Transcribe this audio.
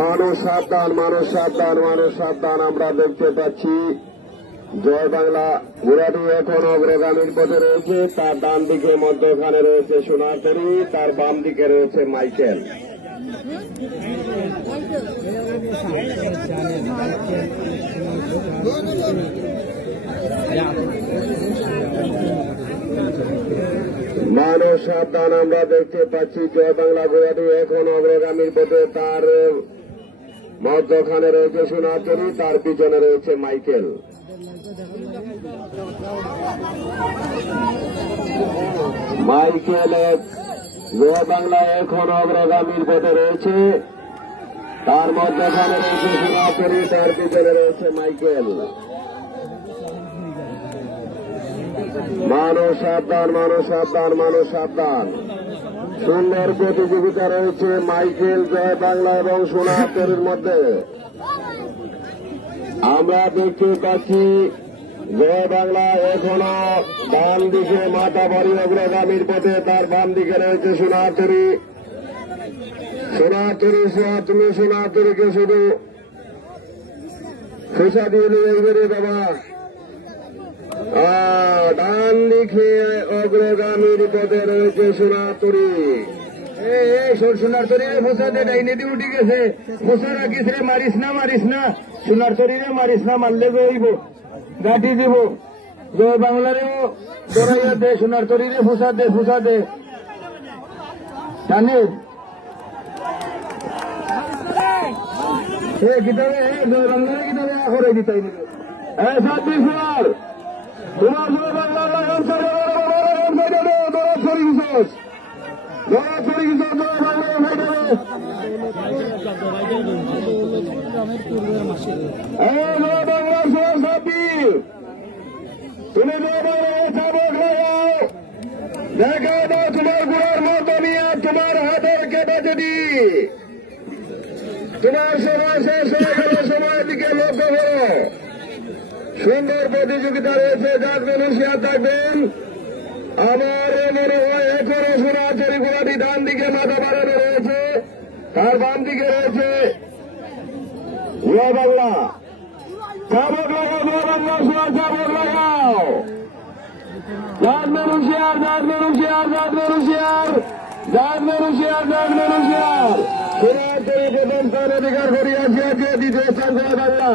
মানুষ সাবধান, মানুষ সাবধান, মানুষ সাবধান। আমরা দেখতে পাচ্ছি জয় বাংলা ঘোড়াটি এখন অগ্রগামীর পথে রয়েছে। তার ডান দিকে মধ্যখানে রয়েছে সোনাতরি, তার বাম দিকে রয়েছে মাইকেল। মানুষ সাবধান। আমরা দেখতে পাচ্ছি জয় বাংলা ঘোড়াটি এখন অগ্রগামীর পথে। তার মধ্যখানে রয়েছে সোনাতরি, তার পিছনে রয়েছে মাইকেল। মাইকেল জয় বাংলা এখন অগ্রগামীর পথে রয়েছে। তার মধ্যখানে রয়েছে সোনাতরি, তার পিছনে রয়েছে মাইকেল। মানুষ সাবধান, মানুষ সাবধান, মানুষ সাবধান। সুন্দর প্রতিযোগিতা রয়েছে মাইকেল, জয় বাংলা এবং সোনাতরির মধ্যে। আমরা দেখতে পাচ্ছি জয় বাংলা এখনো ডান দিকে মাথা বাড়ি অগ্রগামীর পথে। তার বাম দিকে রয়েছে সোনাতরি। সোনাতরিকে শুধু খোসা দিয়ে বেরিয়ে দেওয়া। ডান দিকে অগ্রগামীর পথে রয়েছে সোনাতরি। সোনার তরি ফোসা দে ডাইনে দিয়ে উঠে গেছে। ফোসা রাখিস রে, মারিস না। সোনার তরি রে মারিস না, মারলে হইব, গাঁটি দিব। জয় বাংলারেও দৌড়াইয়া দে, সোনার তরি রে ফোসা দে জানে কিতাবে জয় বাংলারে কিতাবে করে দিতাই নিবে। সার তোমার জয় বাংলা তুমি দেখা দাও তোমার গুড়ার মতো নিয়ে তোমার হাতের কেটে যদি তোমার সময় শেষ হয়ে গেল, সময়ের দিকে লক্ষ্য করো। সুন্দর প্রতিযোগিতা রয়েছে, যার হুঁশিয়ার থাকবেন। আমার মনে হয় এখনো সোনাতরি ঘোড়াটি ডান দিকে মাথা বাড়ানো রয়েছে, তার বাম দিকে রয়েছে জয় বাংলা। চাবক লাগাও, জয় বাংলা সোয়া চাবক লাগাও। জানবেন হুঁশিয়ার। সোনাতরি প্রথম স্থান অধিকার করিয়াছে, দ্বিতীয় স্থান জয় বাংলা।